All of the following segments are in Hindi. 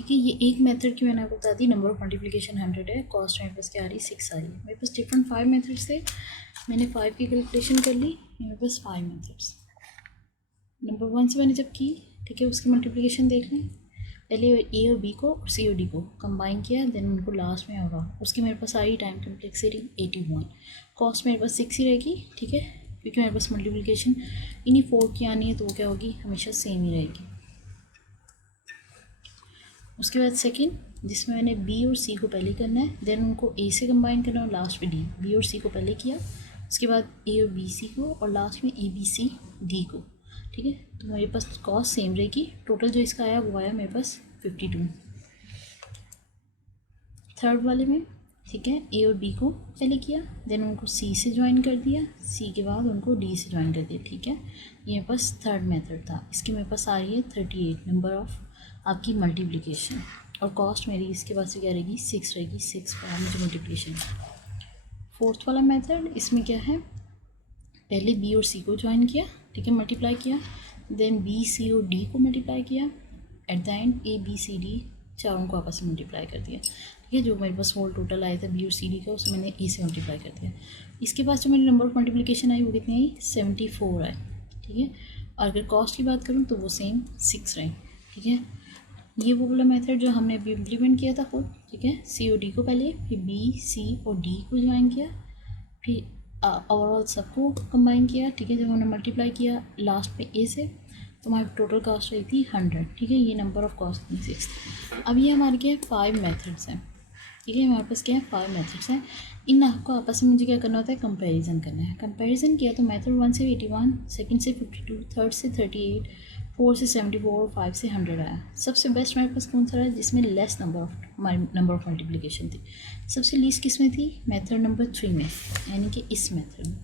ठीक है, ये एक मेथड की मैंने आपको बता दी, नंबर ऑफ मल्टीप्लिकेशन 100 है, कॉस्ट मेरे पास क्या आ रही है 6 आ रही है। मेरे पास डिफरेंट 5 मेथड्स थे, मैंने 5 की कैलकुलेशन कर ली, मेरे पास 5 मेथड्स। नंबर 1 से मैंने जब की, ठीक है, उसकी मल्टीप्लिकेशन देख लें, पहले ए और बी को और सी और डी को कंबाइन किया, देन उनको लास्ट में होगा, उसकी मेरे पास आई टाइम कम्प्लेक्सिटी 81, कॉस्ट मेरे पास 6 ही रहेगी, ठीक है, क्योंकि मेरे पास मल्टीप्लिकेशन इन्हीं 4 की आनी है, तो वो क्या होगी, हमेशा सेम ही रहेगी। उसके बाद सेकंड, जिसमें मैंने बी और सी को पहले करना है, देन उनको ए से कंबाइन करना और लास्ट में डी, बी और सी को पहले किया, उसके बाद ए और बी सी को और लास्ट में ए बी सी डी को, ठीक है, तो मेरे पास कॉस्ट सेम रहेगी। टोटल जो इसका आया वो आया मेरे पास 52। थर्ड वाले में, ठीक है, ए और बी को पहले किया, देन उनको सी से ज्वाइन कर दिया, सी के बाद उनको डी से ज्वाइन कर दिया, ठीक है, ये मेरे पास थर्ड मेथड था। इसकी मेरे पास आ रही है 38 नंबर ऑफ आपकी मल्टीप्लिकेशन, और कॉस्ट मेरी इसके पास से क्या रहेगी 6 रहेगी, 6 पर मुझे मल्टीप्लिकेशन। फोर्थ वाला मेथड, इसमें क्या है, पहले बी और सी को ज्वाइन किया, ठीक है, मल्टीप्लाई किया, देन बी सी और डी को मल्टीप्लाई किया, at the end A B C D चारों को आपस में मल्टीप्लाई कर दिया, ठीक है, जो मेरे पास होल टोटल आया था बी और सी डी का, उसमें मैंने ए से मल्टीप्लाई कर दिया। इसके पास जो मेरी नंबर ऑफ मल्टीप्लिकेशन आई वो कितनी आई 74 आई, ठीक है, और अगर कॉस्ट की बात करूँ तो वो सेम 6 रही, ठीक है। ये वो वाला मेथड जो हमने अभी इम्प्लीमेंट किया था खुद, ठीक है, सी और डी को पहले, फिर बी सी और डी को ज्वाइन किया, फिर ओवरऑल सबको कंबाइन किया, ठीक है, जब हमने मल्टीप्लाई किया लास्ट पे ए से, तो हमारी टोटल कॉस्ट रही थी 100, ठीक है, ये नंबर ऑफ कॉस्ट 6। अब ये हमारे क्या है 5 मेथड्स हैं, ठीक है, हमारे पास क्या है 5 मेथड्स हैं, इन आपको आपस में मुझे क्या करना होता है कंपैरिजन करना है। कंपैरिजन किया तो मेथड 1 से 81, सेकंड से 52, थर्ड से 38, 4 से 74, 5 से 100 आया। सबसे बेस्ट मेरे पास कौन सा रहा जिसमें लेस नंबर ऑफ मल्टीप्लिकेशन थी। सबसे लीस्ट किस में थी, मेथड नंबर 3 में, यानी कि इस मेथड में,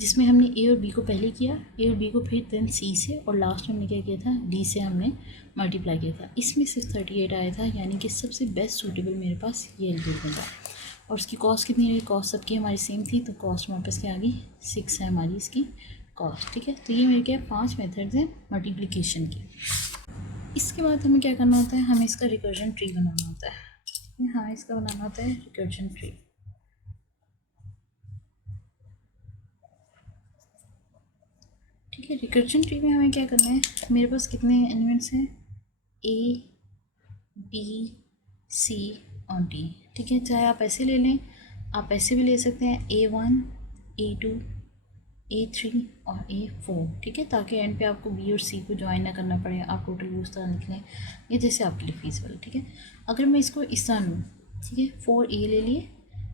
जिसमें हमने ए और बी को पहले किया, ए और बी को फिर देन सी से, और लास्ट में हमने क्या किया था डी से हमने मल्टीप्लाई किया था। इसमें सिर्फ 38 आया था, यानी कि सबसे बेस्ट सूटेबल मेरे पास ये एल्गोरिथम था। और उसकी कॉस्ट कितनी रही, कॉस्ट सबकी हमारी सेम थी, तो कॉस्ट हमारे पास क्या आ गई 6 है हमारी इसकी कॉस्ट, ठीक है। तो ये मेरे क्या 5 मेथड्स हैं मल्टीप्लिकेशन की। इसके बाद हमें क्या करना होता है, हमें इसका रिकर्जन ट्री बनाना होता है, हाँ इसका बनाना होता है रिकर्जन ट्री। ठीक है, रिकर्जन ट्री में हमें क्या करना है, मेरे पास कितने एलिमेंट्स हैं ए बी सी और डी, ठीक है, चाहे आप ऐसे ले लें, आप ऐसे भी ले सकते हैं A1 A2 A3 और A4, ठीक है, ताकि एंड पे आपको बी और सी को ज्वाइन ना करना पड़े, आप टोटल वो उस तरह निकलें, ये जैसे आपके लिए फीसिबल है, ठीक है। अगर मैं इसको इस तरह लूँ, ठीक है, 4A ले लिए,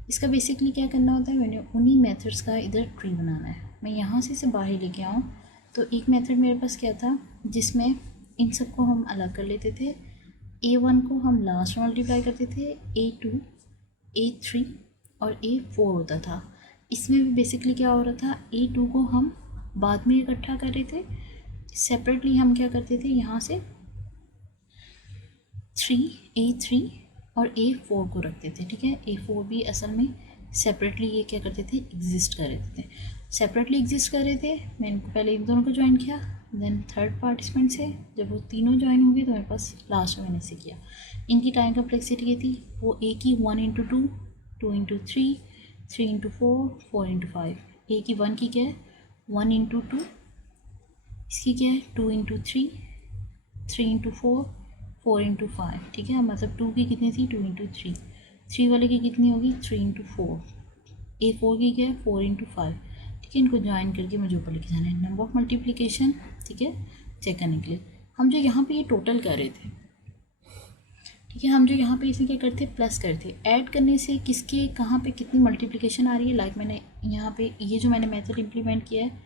इसका बेसिकली क्या करना होता है, मैंने उन्हीं मेथड्स का इधर ट्री बनाना है। मैं यहाँ से इसे बाहर लेके आऊँ, तो एक मेथड मेरे पास क्या था जिसमें इन सबको हम अलग कर लेते थे, A1 को हम लास्ट में मल्टीप्लाई करते थे, A2 A3 और A4 होता था। इसमें भी बेसिकली क्या हो रहा था, A2 को हम बाद में इकट्ठा कर रहे थे, सेपरेटली हम क्या करते थे, यहाँ से 3A3 और A4 को रखते थे, ठीक है। A4 भी असल में सेपरेटली ये क्या करते थे, एग्जिस्ट कर रहे थे, सेपरेटली एग्जिस्ट कर रहे थे। मैंने इनको पहले इन दोनों को ज्वाइन किया, देन थर्ड पार्टिसिपेंट से जब वो तीनों ज्वाइन हो गए तो मेरे पास लास्ट में मैंने इसे किया। इनकी टाइम कम्प्लेक्सिटी ये थी, वो ए की 1 इंटू 2, 2 इंटू 3, 3 इंटू 4, 4 इंटू 5, ए की 1 की क्या है 1 इंटू 2, इसकी क्या है 2 इंटू 3, 3 इंटू 4, 4 इंटू 5, ठीक है, मतलब 2 की कितनी थी 2 इंटू 3, 3 वाले की कितनी होगी 3 इंटू 4, A4 की क्या है 4 इंटू 5, ठीक है। इनको ज्वाइन करके मुझे ऊपर लिखे जाना है नंबर ऑफ मल्टीप्लिकेशन, ठीक है, चेक करने के लिए। हम जो यहाँ पे ये टोटल कर रहे थे, ठीक है, हम जो यहाँ पे इसे क्या करते प्लस करते, ऐड करने से किसके कहाँ पे कितनी मल्टीप्लिकेशन आ रही है। लाइक मैंने यहाँ पे ये जो मैंने मेथड इम्प्लीमेंट किया है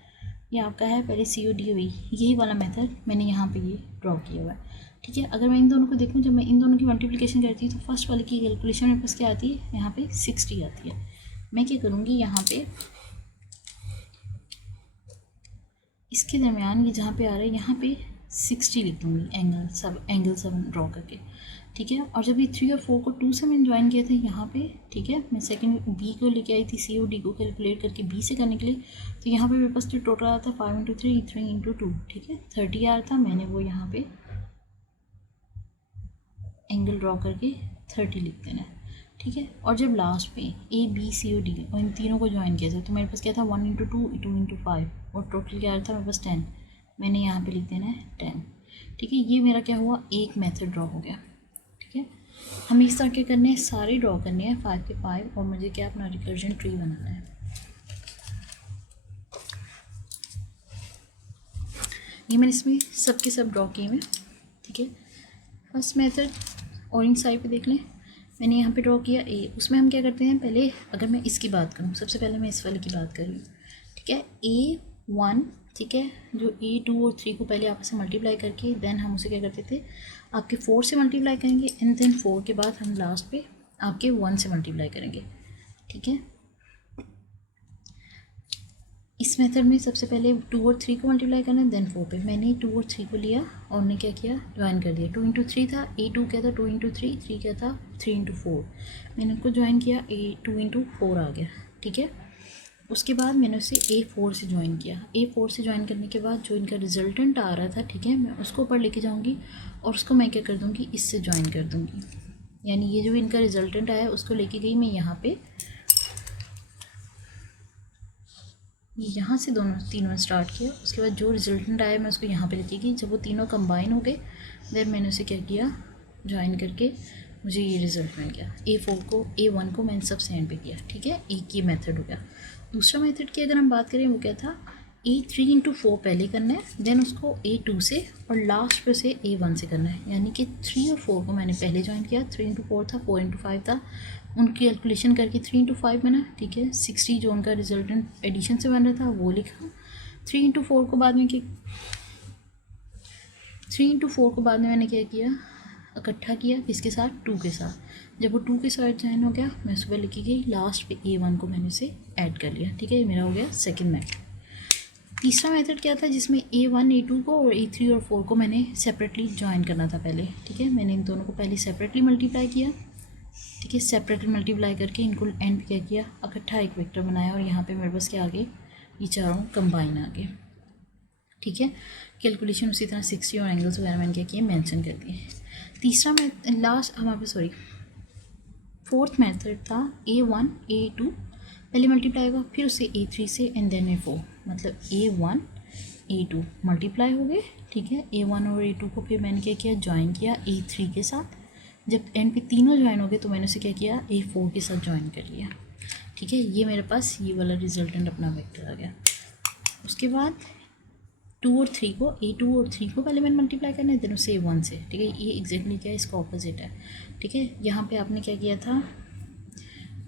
ये आपका है पहले COD हुई, यही वाला मेथड मैंने यहाँ पे ये ड्रॉ किया हुआ है, ठीक है। अगर मैं इन दोनों को देखूँ, जब मैं इन दोनों की मल्टीप्लिकेशन करती हूँ तो फर्स्ट वाले की कैलकुलेशन मेरे पास क्या आती है, यहाँ पे 60 आती है। मैं क्या करूँगी, यहाँ पे इसके दरमियान ये जहाँ पे आ रहा है यहाँ पे 60 लिख दूँगी, एंगल सब ड्रॉ करके, ठीक है। और जब ये 3 और 4 को 2 से मैंने ज्वाइन किया था यहाँ पे, ठीक है, मैं सेकंड बी को लेके आई थी, सी और डी को कैलकुलेट करके बी से करने के लिए, तो यहाँ पे मेरे पास जो टोटल आता है 5 इंटू 3, 3 इंटू 2, ठीक है, 30 आ रहा था। मैंने वो यहाँ पे एंगल ड्रॉ करके 30 लिख देना है, ठीक है। और जब लास्ट पे ए बी सी और डी और इन तीनों को ज्वाइन किया था तो मेरे पास क्या था 1 इंटू 2 2 इंटू 5 और टोटल क्या था मेरे पास 10। मैंने यहाँ पे लिख देना है 10, ठीक है। ये मेरा क्या हुआ, एक मेथड ड्रॉ हो गया, ठीक है। हमें इस तरह के करने हैं, सारे ड्रॉ करने हैं 5 के 5 और मुझे क्या अपना रिकर्जन ट्री बनाना है। ये मैंने इसमें सब के सब ड्रॉ किए हैं, ठीक है। फर्स्ट मेथड ऑरेंज साइड पे देख लें, मैंने यहाँ पे ड्रॉ किया ए। उसमें हम क्या करते हैं, पहले अगर मैं इसकी बात करूँ, सबसे पहले मैं इस वाले की बात कर रही हूँ, ठीक है। A1, ठीक है, जो A2 और 3 को पहले आपस में मल्टीप्लाई करके देन हम उसे क्या करते थे, आपके 4 से मल्टीप्लाई करेंगे एंड देन 4 के बाद हम लास्ट पे आपके 1 से मल्टीप्लाई करेंगे, ठीक है। इस मेथड में सबसे पहले 2 और 3 को मल्टीप्लाई करना है देन 4 पे। मैंने 2 और 3 को लिया और उन्हें क्या किया, ज्वाइन कर दिया। 2 इंटू 3 था, A2 क्या था 2 इंटू 3, 3 क्या था 3 इंटू 4। मैंने उनको ज्वाइन किया, A2 इंटू 4 आ गया, ठीक है। उसके बाद मैंने उसे A4 से ज्वाइन किया। A4 से ज्वाइन करने के बाद जो इनका रिजल्टेंट आ रहा था, ठीक है, मैं उसको ऊपर लेके जाऊँगी और उसको मैं क्या कर दूँगी, इससे ज्वाइन कर दूँगी। यानी ये जो इनका रिजल्टेंट आया उसको लेके गई मैं यहाँ पे, यहाँ से तीनों स्टार्ट किया। उसके बाद जो रिजल्टेंट आया मैं उसको यहाँ पे लेके गई। जब वो तीनों कंबाइन हो गए देन मैंने उसे क्या किया, ज्वाइन करके मुझे ये रिजल्ट मिल गया। A4 को A1 को मैंने सबसे एंड पे किया, ठीक है। एक ये मेथड हो गया। दूसरा मेथड की अगर हम बात करें वो क्या था, A3 इंटू 4 पहले करना है देन उसको A2 से और लास्ट पे से A1 से करना है। यानी कि 3 और 4 को मैंने पहले ज्वाइन किया, 3 इंटू 4 था, 4 इंटू 5 था, उनकी कैलकुलेशन करके 3 इंटू 5 बना, ठीक है। 60 जो उनका रिजल्टेंट एडिशन से बन रहा था वो लिखा। 3 इंटू 4 को बाद में 3 इंटू 4 को बाद में मैंने क्या किया, इकट्ठा किया इसके साथ 2 के साथ। जब वो 2 के साथ ज्वाइन हो गया मैं सुबह लिखी गई, लास्ट पे A1 को मैंने उसे ऐड कर लिया, ठीक है। ये मेरा हो गया सेकंड मेथड। तीसरा मेथड क्या था जिसमें A1 A2 को और A3 और 4 को मैंने सेपरेटली ज्वाइन करना था पहले, ठीक है। मैंने इन दोनों को पहले सेपरेटली मल्टीप्लाई किया, ठीक है। सेपरेटली मल्टीप्लाई करके इनको एंड क्या किया, इकट्ठा एक वेक्टर बनाया और यहाँ पे मेरे पास क्या आ गए, ये चारों कंबाइन आ गए, ठीक है। कैलकुलेशन उसी तरह 60 और एंगल्स वगैरह मैंने क्या किए, मेंशन कर दिए। तीसरा लास्ट हमारे पास फोर्थ मेथड था A1 A2 पहले मल्टीप्लाई होगा फिर उसे A3 से एंड देन A4, मतलब A1 A2 मल्टीप्लाई हो गए, ठीक है। A1 और A2 को फिर मैंने क्या किया, ज्वाइन किया A3 के साथ। जब एंड पे तीनों ज्वाइन हो गए तो मैंने उसे क्या किया, A4 के साथ ज्वाइन कर लिया, ठीक है। ये मेरे पास ये वाला रिजल्टेंट अपना वेक्टर आ गया। उसके बाद 2 और 3 को A2 और 3 को पहले मैंने मल्टीप्लाई करना है देन उसे A1 से, ठीक है। ये एग्जैक्टली क्या है, इसका ऑपोजिट है, ठीक है। यहाँ पे आपने क्या किया था,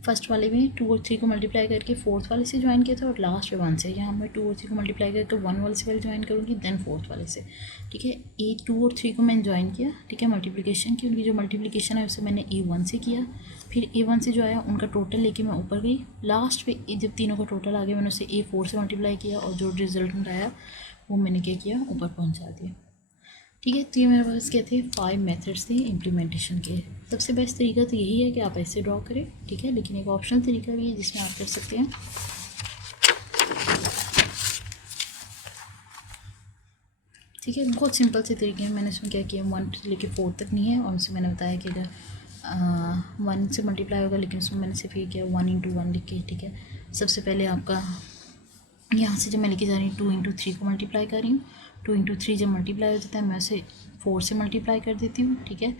फर्स्ट वाले में 2 और 3 को मल्टीप्लाई करके फोर्थ वाले से ज्वाइन किया था और लास्ट में 1 से। यहाँ मैं 2 और 3 को मल्टीप्लाई करके 1 वाले से पहले ज्वाइन करूँगी देन फोर्थ वाले से, ठीक है। A2 और 3 को मैंने ज्वाइन किया, ठीक है, मल्टीप्लिकेशन की। उनकी जो मल्टीप्लिकेशन है उसे मैंने A1 से किया, फिर A1 से जो आया उनका टोटल लेके मैं ऊपर गई। लास्ट पे जब तीनों का टोटल आ गया मैंने उसे A4 से मल्टीप्लाई किया और जो रिजल्ट आया वो मैंने क्या किया, ऊपर पहुँचा दिया, ठीक है। तो ये मेरे पास क्या थे, 5 मेथड्स थे इम्प्लीमेंटेशन के। सबसे बेस्ट तरीका तो यही है कि आप ऐसे ड्रॉ करें, ठीक है, लेकिन एक ऑप्शनल तरीका भी है जिसमें आप कर सकते हैं। ठीक है, बहुत सिंपल से तरीके हैं। मैंने इसमें क्या किया, 1 से लेकर 4 तक नहीं है और उनसे मैंने बताया कि अगर 1 से मल्टीप्लाई होगा, लेकिन उसमें मैंने सिर्फ ये किया 1 इंटू 1 लिख के, ठीक है। सबसे पहले आपका यहाँ से जब मैं लेके जा रही हूँ 2 इंटू 3 को मल्टीप्लाई कर रही हूँ, 2 इंटू 3 जब मल्टीप्लाई हो जाता है मैं उसे 4 से मल्टीप्लाई कर देती हूँ, ठीक है।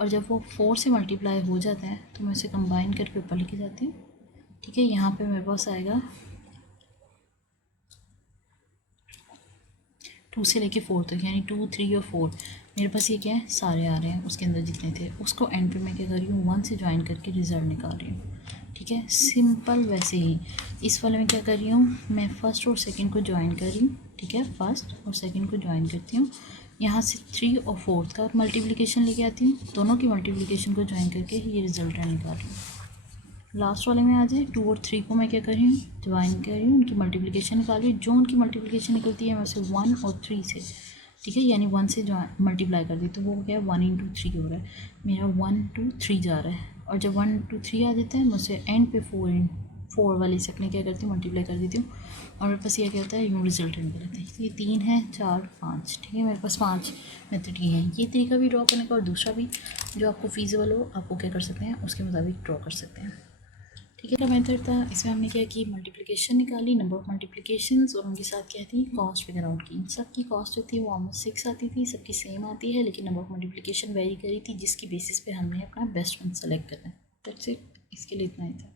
और जब वो 4 से मल्टीप्लाई हो जाता है तो मैं उसे कंबाइन करके ऊपर लेके जाती हूँ, ठीक है। यहाँ पे मेरे पास आएगा 2 से लेके 4 तक, यानी 2 3 और 4 मेरे पास ये क्या है, सारे आ रहे हैं उसके अंदर जितने थे। उसको एंड पे मैं क्या कर रही हूँ, 1 से ज्वाइन करके रिजल्ट निकाल रही हूँ, ठीक है। सिंपल वैसे ही इस वाले में क्या कर रही हूँ, मैं फर्स्ट और सेकंड को ज्वाइन कर रही हूँ, ठीक है। फर्स्ट और सेकंड को ज्वाइन करती हूँ, यहाँ से 3 और 4 का मल्टीप्लिकेशन लेके आती हूँ, दोनों की मल्टीप्लिकेशन को ज्वाइन करके ये रिजल्ट निकाल रही हूँ। लास्ट वाले में आ जाए 2 और 3 को मैं क्या कर रही हूँ, ज्वाइन कर रही हूँ, उनकी मल्टीप्लिकेशन निकाल रही हूँ। जो उनकी मल्टीप्लिकेशन निकलती है मैं उसे 1 और 3 से, ठीक है, यानी 1 से मल्टीप्लाई कर दी तो वो क्या है 1 इंटू 3 हो रहा है मेरा, 1 2 3 जा रहा है। और जब 1 2 3 आ जाता है मैं उसे एंड पे 4 वाले से अपने क्या करती हूँ मल्टीप्लाई कर देती हूँ और मेरे पास ये क्या होता है यूँ रिजल्टेंट मिलता है। ये 3 है 4 5, ठीक है, मेरे पास 5 मेथड ये हैं। ये तरीका भी ड्रॉ करने का और दूसरा भी जो आपको फीजिबल हो आपको क्या कर सकते हैं उसके मुताबिक ड्रॉ कर सकते हैं, ठीक है। का मेथड था, इसमें हमने क्या की मल्टीप्लिकेशन निकाली, नंबर ऑफ मल्टीप्लिकेशंस और उनके साथ क्या थी कॉस्ट फिगर आउट की। सबकी कॉस्ट जो थी वो ऑलमोस्ट 6 आती थी, सबकी सेम आती है, लेकिन नंबर ऑफ मल्टीप्लिकेशन वेरी करी थी जिसकी बेसिस पे हमने अपना बेस्ट वन सेलेक्ट करना है। दैट्स इट, इसके लिए इतना ही था।